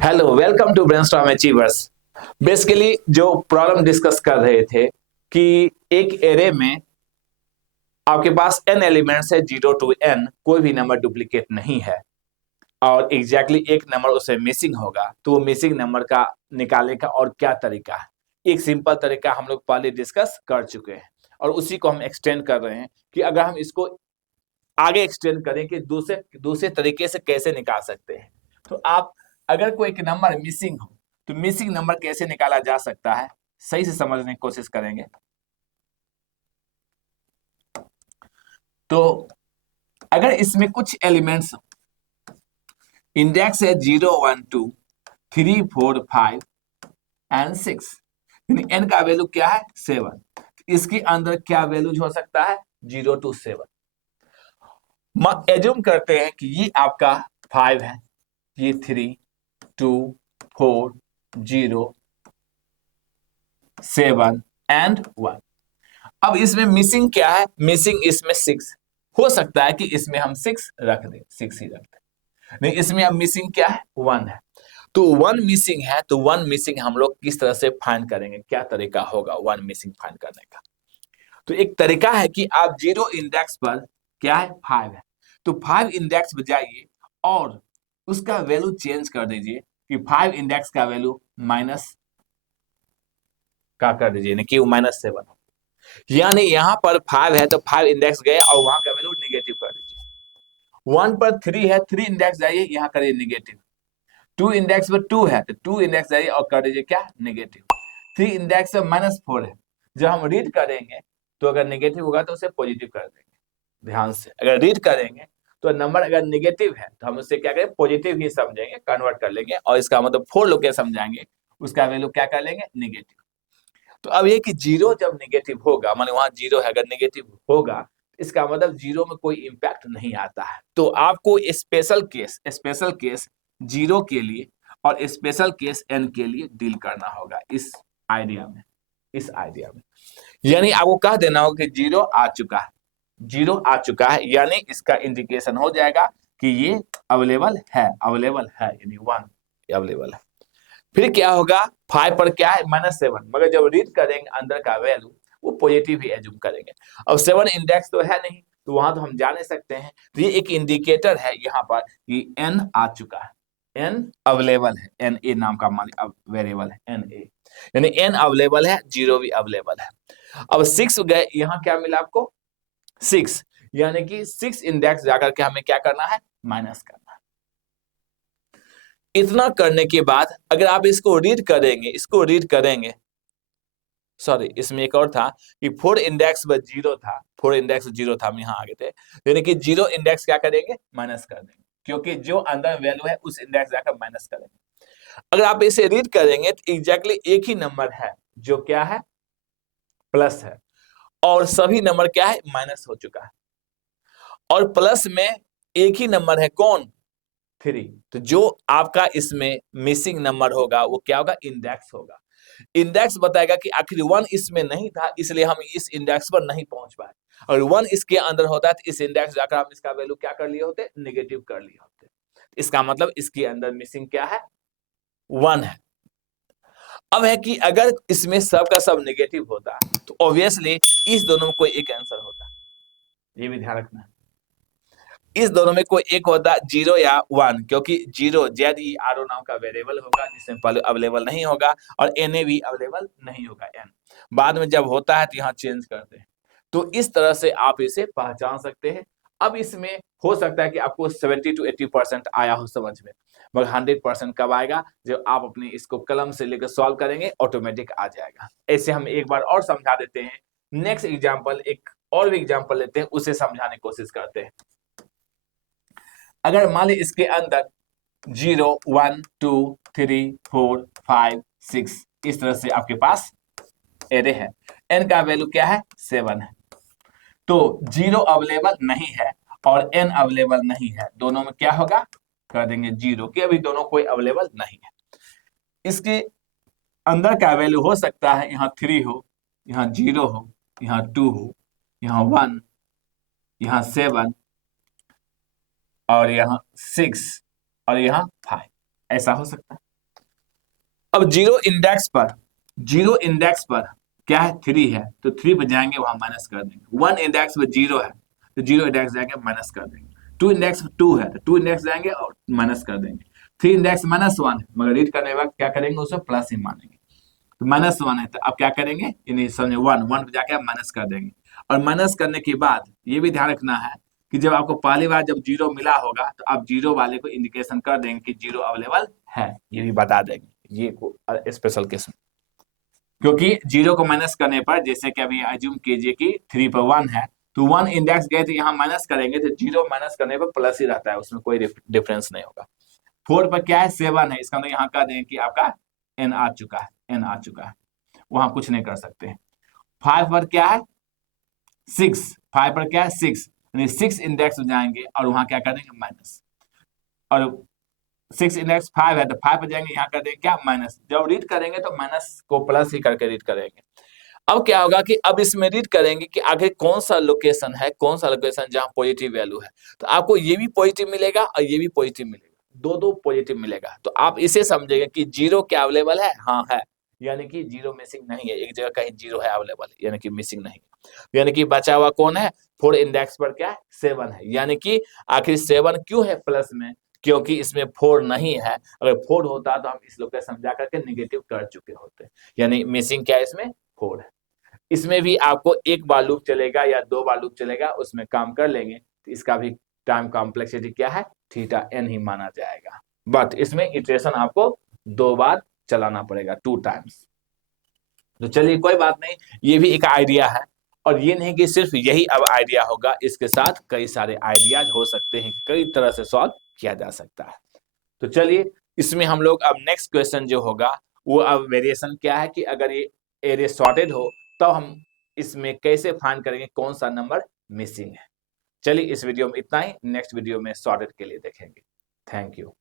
Hello, welcome to Brainstorm achievers. Basically जो problem discuss कर रहे थे कि एक एरे में आपके पास n एलिमेंट्स है, 0 to n, कोई भी नंबर डुप्लीकेट नहीं है और एग्जैक्टली एक नंबर उससे मिसिंग होगा, तो वो मिसिंग नंबर का निकालने का और क्या तरीका है। एक सिंपल तरीका हम लोग पहले डिस्कस कर चुके हैं और उसी को हम एक्सटेंड कर रहे हैं कि अगर हम इसको आगे एक्सटेंड करें कि दूसरे दूसरे तरीके से कैसे निकाल सकते हैं। तो आप अगर कोई एक नंबर मिसिंग हो तो मिसिंग नंबर कैसे निकाला जा सकता है, सही से समझने की कोशिश करेंगे। तो अगर इसमें कुछ एलिमेंट्स इंडेक्स है 0 1 2 3 4 5 एंड 6, यानी एन का वैल्यू क्या है 7। इसके अंदर क्या वैल्यूज हो सकता है 0 to 7। एज्यूम करते हैं कि ये आपका 5 है, ये 3 2 4 0 7 एंड 1। अब इसमें मिसिंग क्या है, मिसिंग इसमें 6। हो सकता है कि इसमें हम 6 रख दें, 6 ही रख दें, नहीं इसमें अब मिसिंग क्या है 1 है। तो 1 मिसिंग है, तो 1 मिसिंग हम लोग किस तरह से फाइंड करेंगे, क्या तरीका होगा 1 मिसिंग फाइंड करने का। तो एक तरीका है कि आप 0 इंडेक्स पर क्या है 5 है, तो 5 इंडेक्स पर जाइए और उसका वैल्यू चेंज कर दीजिए कि 5 इंडेक्स का वैल्यू माइनस का कर दीजिए, कि वो -7 हो। यानी यहाँ पर 5 है तो 5 इंडेक्स गए और वहां का वैल्यू निगेटिव कर दीजिए। 1 पर 3 है, 3 इंडेक्स जाइए, यहाँ करिए निगेटिव। 2 इंडेक्स पर 2 है तो 2 इंडेक्स जाइए और कर दीजिए क्या निगेटिव। 3 इंडेक्स पर -4 है, जब हम रीड करेंगे तो अगर निगेटिव होगा तो उसे पॉजिटिव कर देंगे। ध्यान से अगर रीड करेंगे तो नंबर अगर निगेटिव है तो हम उससे क्या करें पॉजिटिव ही समझेंगे, कन्वर्ट कर लेंगे और इसका मतलब 4 लोग के समझाएंगे, उसका वैल्यू क्या कर लेंगे निगेटिव। तो अब ये कि 0 जब निगेटिव होगा, माने वहां 0 है, अगर निगेटिव होगा इसका मतलब 0 में कोई इंपैक्ट नहीं आता है। तो आपको स्पेशल केस 0 के लिए और स्पेशल केस n के लिए डील करना होगा इस आइडिया में। यानी आपको कह देना होगा कि 0 आ चुका है, 0 आ चुका है, यानी इसका इंडिकेशन हो जाएगा कि ये अवेलेबल है, यानी 1 अवेलेबल है। फिर क्या होगा 5 पर क्या है -7, मगर जब रीड करेंगे अंदर का वैल्यू वो पॉजिटिव ही एज्यूम करेंगे। अब 7 इंडेक्स तो है नहीं, तो वहां तो हम जा नहीं सकते हैं, तो ये एक इंडिकेटर है यहाँ पर कि n आ चुका है, n अवेलेबल है, n a नाम का मान वेरिएबल है n a, यानी n अवेलेबल है, 0 भी अवेलेबल है। अब 6 गए, यहाँ क्या मिला आपको 6, यानी कि 6 इंडेक्स जाकर के हमें क्या करना है माइनस करना है। इतना करने के बाद अगर आप इसको रीड करेंगे, सॉरी इसमें एक और था कि 4 इंडेक्स पर 0 था, 4 इंडेक्स 0 था, हम यहाँ आगे थे, यानी कि 0 इंडेक्स क्या करेंगे माइनस कर देंगे, क्योंकि जो अंदर वैल्यू है उस इंडेक्स जाकर माइनस करेंगे। अगर आप इसे रीड करेंगे तो एग्जैक्टली एक ही नंबर है जो क्या है प्लस है, और सभी नंबर क्या है माइनस हो चुका है, और प्लस में एक ही नंबर है कौन 3। तो जो आपका इसमें मिसिंग नंबर होगा वो क्या होगा इंडेक्स होगा। इंडेक्स बताएगा कि आखिर 1 इसमें नहीं था, इसलिए हम इस इंडेक्स पर नहीं पहुंच पाए, और 1 इसके अंदर होता है तो इस इंडेक्स जाकर हम इसका वैल्यू क्या कर लिए होते नेगेटिव कर लिए होते। इसका मतलब इसके अंदर मिसिंग क्या है 1 है। अब है कि अगर इसमें सब का सब नेगेटिव होता तो ऑब्वियसली इस दोनों में कोई एक आंसर होता, ये भी ध्यान रखना। इस दोनों में कोई एक होता 0 या 1, क्योंकि 0 ZERO नाम का वेरिएबल होगा जिसमें पहले अवेलेबल नहीं होगा, और NA भी अवेलेबल नहीं होगा, n बाद में जब होता है तो यहाँ चेंज करते हैं। तो इस तरह से आप इसे पहचान सकते हैं। अब इसमें हो सकता है कि आपको 70 to 80% आया हो समझ में, मगर 100% कब आएगा जब आप अपने इसको कलम से लेकर सॉल्व करेंगे, ऑटोमेटिक आ जाएगा। ऐसे हम एक बार और समझा देते हैं। नेक्स्ट एग्जाम्पल, एक और भी एग्जाम्पल लेते हैं, उसे समझाने की कोशिश करते हैं। अगर मान ली इसके अंदर 0 1 2 3 4 5 6 इस तरह से आपके पास एरे है, n का वैल्यू क्या है 7 है, तो 0 अवेलेबल नहीं है और n अवेलेबल नहीं है, दोनों में क्या होगा कर देंगे 0, कि अभी दोनों कोई अवेलेबल नहीं है। इसके अंदर का वैल्यू हो सकता है यहाँ 3 हो, यहाँ 0 हो, यहाँ 2 हो, यहाँ 1, यहाँ 7 और यहाँ 6 और यहाँ 5, ऐसा हो सकता है। अब जीरो इंडेक्स पर क्या है, 3 है, तो 3 पर जाएंगे वहां माइनस कर देंगे। 1 इंडेक्स पर 0 है, तो 0 इंडेक्स जाएंगे माइनस कर देंगे। 2 इंडेक्स पर 2 है, तो 2 इंडेक्स जाएंगे और माइनस कर देंगे। 3 इंडेक्स -1 है, मगर रीड करने के बाद क्या करेंगे, उसे प्लस ही मानेंगे। तो -1 है, तो अब क्या करेंगे, यानी समझे 1 पे जाके आप माइनस कर देंगे। और माइनस करने के बाद ये भी ध्यान रखना है कि जब आपको पहली बार जब 0 मिला होगा तो आप 0 वाले को इंडिकेशन कर देंगे कि 0 अवेलेबल है, ये भी बता देंगे, ये स्पेशल केस में। क्योंकि 0 को माइनस करने पर, जैसे कि अभी अज्यूम कीजिए कि 3 पर 1 है, तो 1 इंडेक्स गए तो यहाँ माइनस करेंगे तो 0 माइनस करने पर प्लस ही रहता है, उसमें कोई डिफरेंस नहीं होगा। 4 पर क्या है, 7 है, इसका मतलब यहाँ कह देंगे कि आपका n आ चुका है, वहां कुछ नहीं कर सकते। 5 पर क्या है, 6, 5 पर क्या है, 6, यानी 6 इंडेक्स में जाएंगे और वहां क्या कर देंगे, माइनस। और 6 इंडेक्स 5 है, तो 5 पर जाएंगे, यहाँ कर देंगे क्या, माइनस। जब रीड करेंगे तो माइनस को प्लस ही करके रीड करेंगे। अब क्या होगा कि अब इसमें रीड करेंगे कि आगे कौन सा लोकेशन है, जहां पॉजिटिव वैल्यू है, तो आपको ये भी पॉजिटिव मिलेगा और ये भी पॉजिटिव मिलेगा, दो पॉजिटिव मिलेगा। तो आप इसे समझेंगे कि 0 क्या अवेलेबल है, हाँ है, यानी कि 0 मिसिंग नहीं है, एक जगह कहीं 0 है अवेलेबल, यानी कि मिसिंग नहीं, यानी कि बचा हुआ कौन है, 4 इंडेक्स पर क्या है, 7 है, यानी कि आखिर 7 क्यों है प्लस में, क्योंकि इसमें 4 नहीं है। अगर 4 होता तो हम इस लोकेशन जा करके निगेटिव कर चुके होते, यानी मिसिंग क्या है, इसमें 4 है। इसमें भी आपको एक बार लूप चलेगा या 2 बार लूप चलेगा, उसमें काम कर लेंगे, तो इसका भी टाइम कॉम्प्लेक्सिटी क्या है, थीटा n ही माना जाएगा। बट इसमें इटरेशन आपको 2 बार चलाना पड़ेगा, 2 टाइम्स। तो चलिए कोई बात नहीं, ये भी एक आइडिया है। और ये नहीं कि सिर्फ यही अब आइडिया होगा, इसके साथ कई सारे आइडियाज हो सकते हैं, कई तरह से सॉल्व किया जा सकता है। तो चलिए इसमें हम लोग अब नेक्स्ट क्वेश्चन जो होगा वो अब वेरिएशन क्या है कि अगर ये एरे सॉर्टेड हो तो हम इसमें कैसे फाइंड करेंगे कौन सा नंबर मिसिंग है। चलिए इस वीडियो में इतना ही, नेक्स्ट वीडियो में सॉर्टेड के लिए देखेंगे। Thank you.